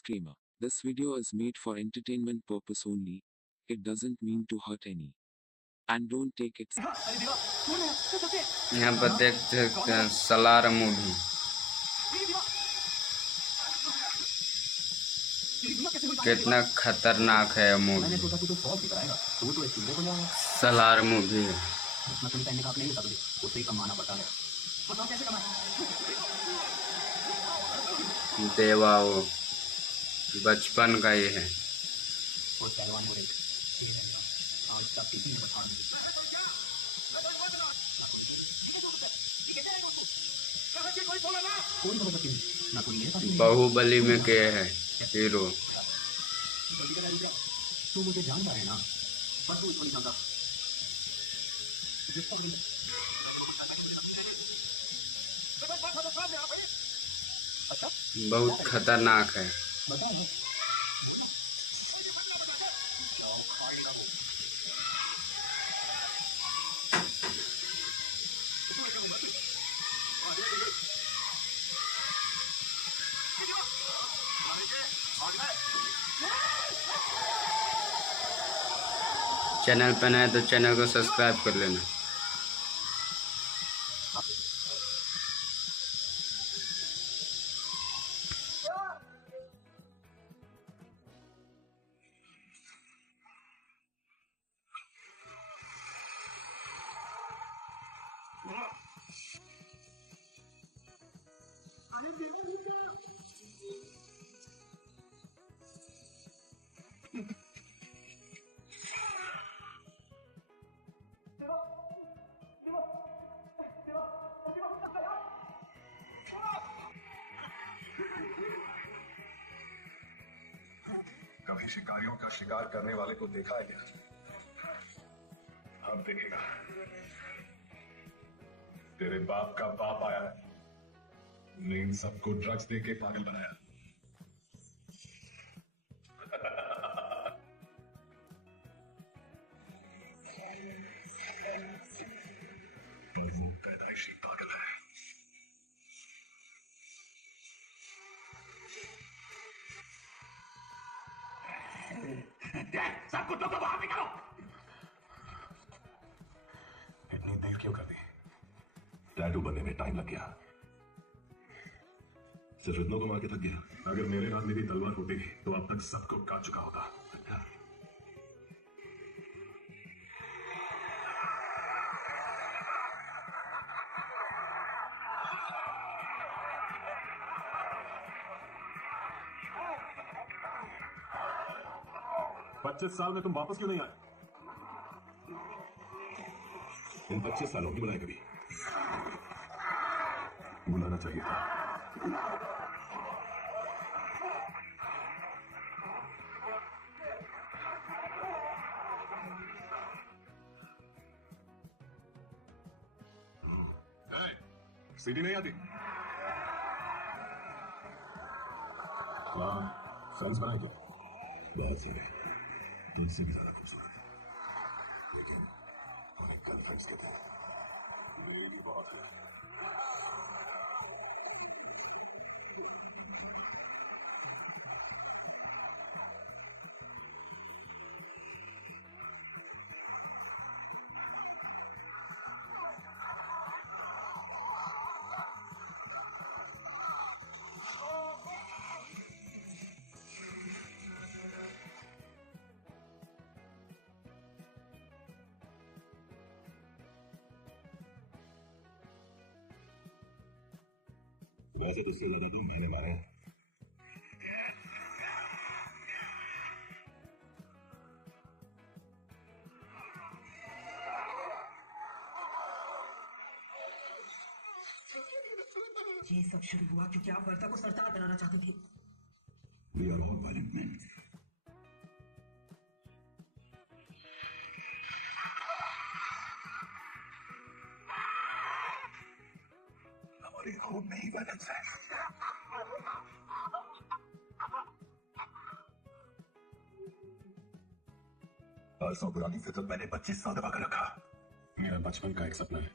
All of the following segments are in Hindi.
Disclaimer. This video is made for entertainment purpose only. It doesn't mean to hurt any. And don't take it. यहाँ पर देख सकते हैं सलार मूवी कितना खतरनाक है मूवी। सलार मूवी देवा वो बचपन का ये है। बाहुबली में के है हीरो। तू मुझे जानता है ना, पर तू इसको नहीं जानता। बहुत खतरनाक है। चैनल पर नए तो चैनल को सब्सक्राइब कर लेना। कभी शिकारियों का शिकार करने वाले को देखा है क्या? अब देखेगा। तेरे बाप का बाप आया है, ने इन सबको ड्रग्स देके पागल बनाया। पर वो पैदाइशी पागल है। सब कुत्तों को बाहर निकालो। इतनी देर क्यों कर दी? टैटू बनने में टाइम लग गया। सिर्फ इतनों को मार के थक गया। अगर मेरे हाथ में भी तलवार होती तो अब तक सबको काट चुका होता। पच्चीस साल में तुम वापस क्यों नहीं आए? इन 25 सालों की बुलाए कभी? बुलाना चाहिए था। सीढ़ी नहीं आती? हाँ, सेंस बनाए तो बहुत सारे तुमसे भी ज्यादा खूबसूरत है, लेकिन उन्हें गर्लफ्रेंड्स कहते हैं। बहुत है। वैसे तो उससे ज्यादा तुम घेरे मारे हैं। ये सब शुरू हुआ क्योंकि आप वर्ता को सरदार बनाना चाहते थे। We are all violent men. हमारे खून में ही बैलेंस है। बरसों पुरानी फितरत मैंने 25 साल दबा कर रखा। मेरा बचपन का एक सपना है,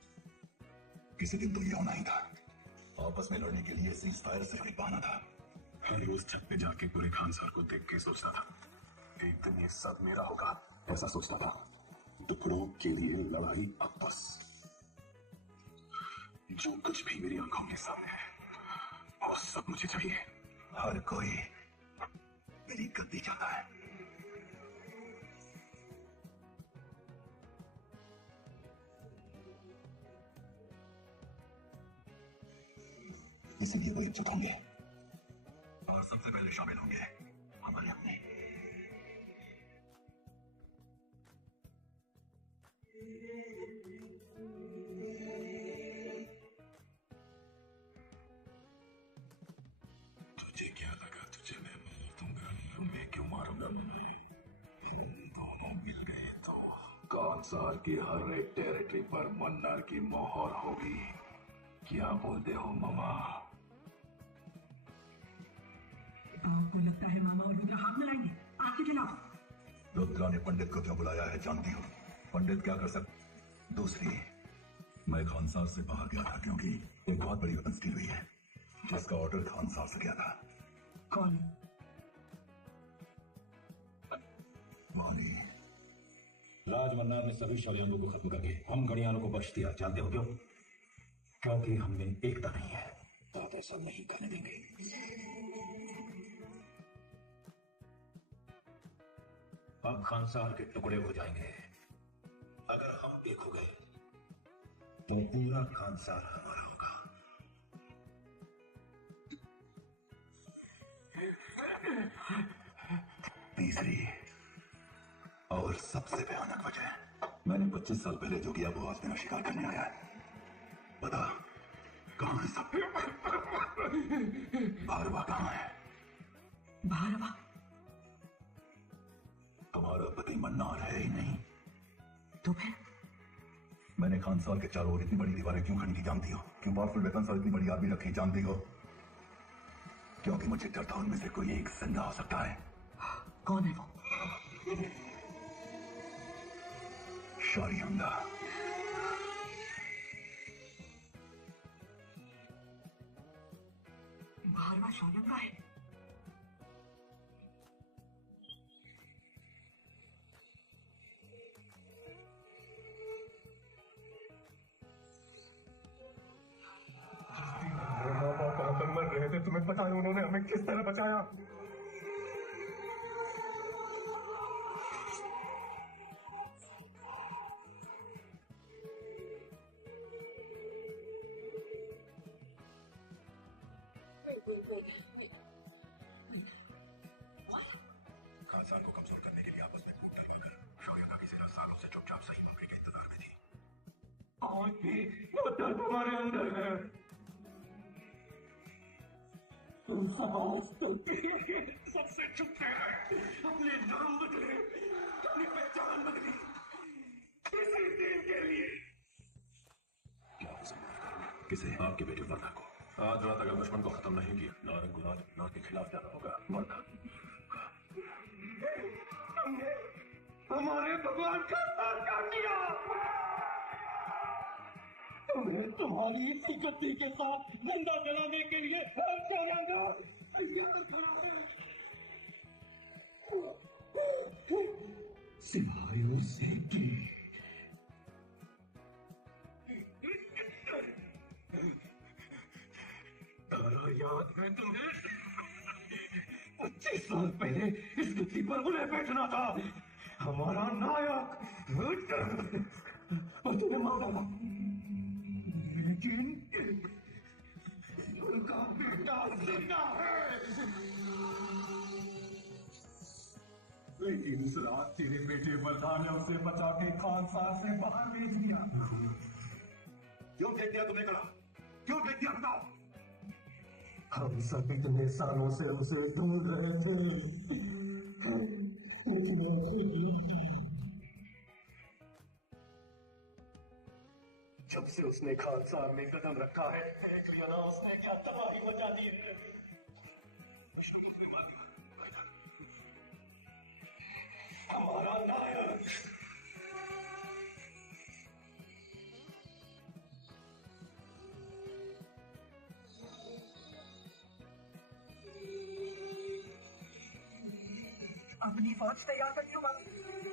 किसी दिन तो ये होना ही था। आपस में लड़ने के लिए सीज फायर सिर्फ एक बहाना था। हर रोज छत पे जाके पूरे खान सर को देख के सोचता था एक दिन ये सब मेरा होगा। ऐसा सोचता था। टुकड़ों के लिए लड़ाई अब बस। जो कुछ भी मेरी आंखों के सामने है वो सब मुझे चाहिए। हर कोई मेरी गद्दी चाहता है। इसीलिए वो एकजुट होंगे और सबसे पहले शामिल होंगे हमारे अपने। तुझे क्या लगा तुझे मैं मार दूंगा? मैं क्यों मारूंगा? दोनों मिल गए तो कौनसार की हर एक टेरिटरी पर मन्नार की मोहर होगी। क्या बोलते हो मामा? आपको लगता है मामा और रुद्रा हाथ मिलाएंगे आपके खिलाफ? रुद्रा ने पंडित को क्यों बुलाया है जानती हो? पंडित क्या कर सकते? दूसरी, मैं खानसार से बाहर गया था क्योंकि एक बहुत बड़ी वेपन स्टील हुई है जिसका ऑर्डर खानसार से गया था। कौन? वानी। राजमन्नार ने सभी षड्यंत्रों को खत्म करके हम गणियालों को बख्श दिया। जानते हो क्यों? क्योंकि हमने एकता नहीं है। तो आप ऐसा नहीं करने देंगे। हम खानसार के टुकड़े हो जाएंगे। अगर हम एक हो गए तो पूरा खानसार हमारा होगा। तीसरी और सबसे भयानक वजह, मैंने 25 साल पहले जो किया वो आज मेरा शिकार करने आया है। पता कहां है सब? भारवा कहां है? भारवा? तुम्हारा पति मन्नार है ही नहीं तो फिर? मैंने खानसार के चारों ओर इतनी बड़ी दीवारें क्यों खड़ी की जानती हो? क्यों पावरफुल वेपन्स और इतनी बड़ी आर्मी रखी जानती हो? क्योंकि मुझे डर था उनमें से कोई एक जिंदा हो सकता है। कौन है वो? शारी हमदा। भारवा शौर्यंगा है? मर रहे थे, तुम्हें पता है उन्होंने हमें किस तरह बचाया? खानसार को कमजोर करने के लिए आपस में फूट डालकर शौर्यंगा की सेना सालों से चुपचाप सही मौके के इंतजार में थी। आज भी वो डर तुम्हारे अंदर है। तुम सब आज तो सबसे छुपते हैं। अपने नाम बदले, अपनी पहचान बदली, किसी दिन के लिए। क्या आप उसे माफ करोगे? किसे? आपके बेटे वर्धा को। आज रात अगर दुश्मन को खत्म नहीं किया, नारंगुराज नार के खिलाफ जाना होगा। वर्धा हमने हमारे भगवान का साथ काट दिया। तुम्हें तुम्हारी इसी गद्दी के साथ जिंदा जलाने के लिए हम शौर्यंगा तैयार करोगे। सिवाय उसे की याद है तुम्हें? 25 साल पहले इस गद्दी पर उन्हें बैठना था। हमारा नायक और तुम्हें मार डाला। लेकिन उनका बेटा जिंदा है। लेकिन उस रात तेरे बेटे वर्धा ने उसे बचा के खानसार से बाहर भेज दिया। क्यों भेज दिया तुमने? कहा क्यों भेज दिया? बताओ। हम सब इतने सालों से उसे ढूंढ रहे थे। जब से उसने खानसार में कदम रखा है, देख लिया ना उसने क्या तबाही मचा दी है। हमारा नायक अपनी फौज तैयार कर दियो मामी।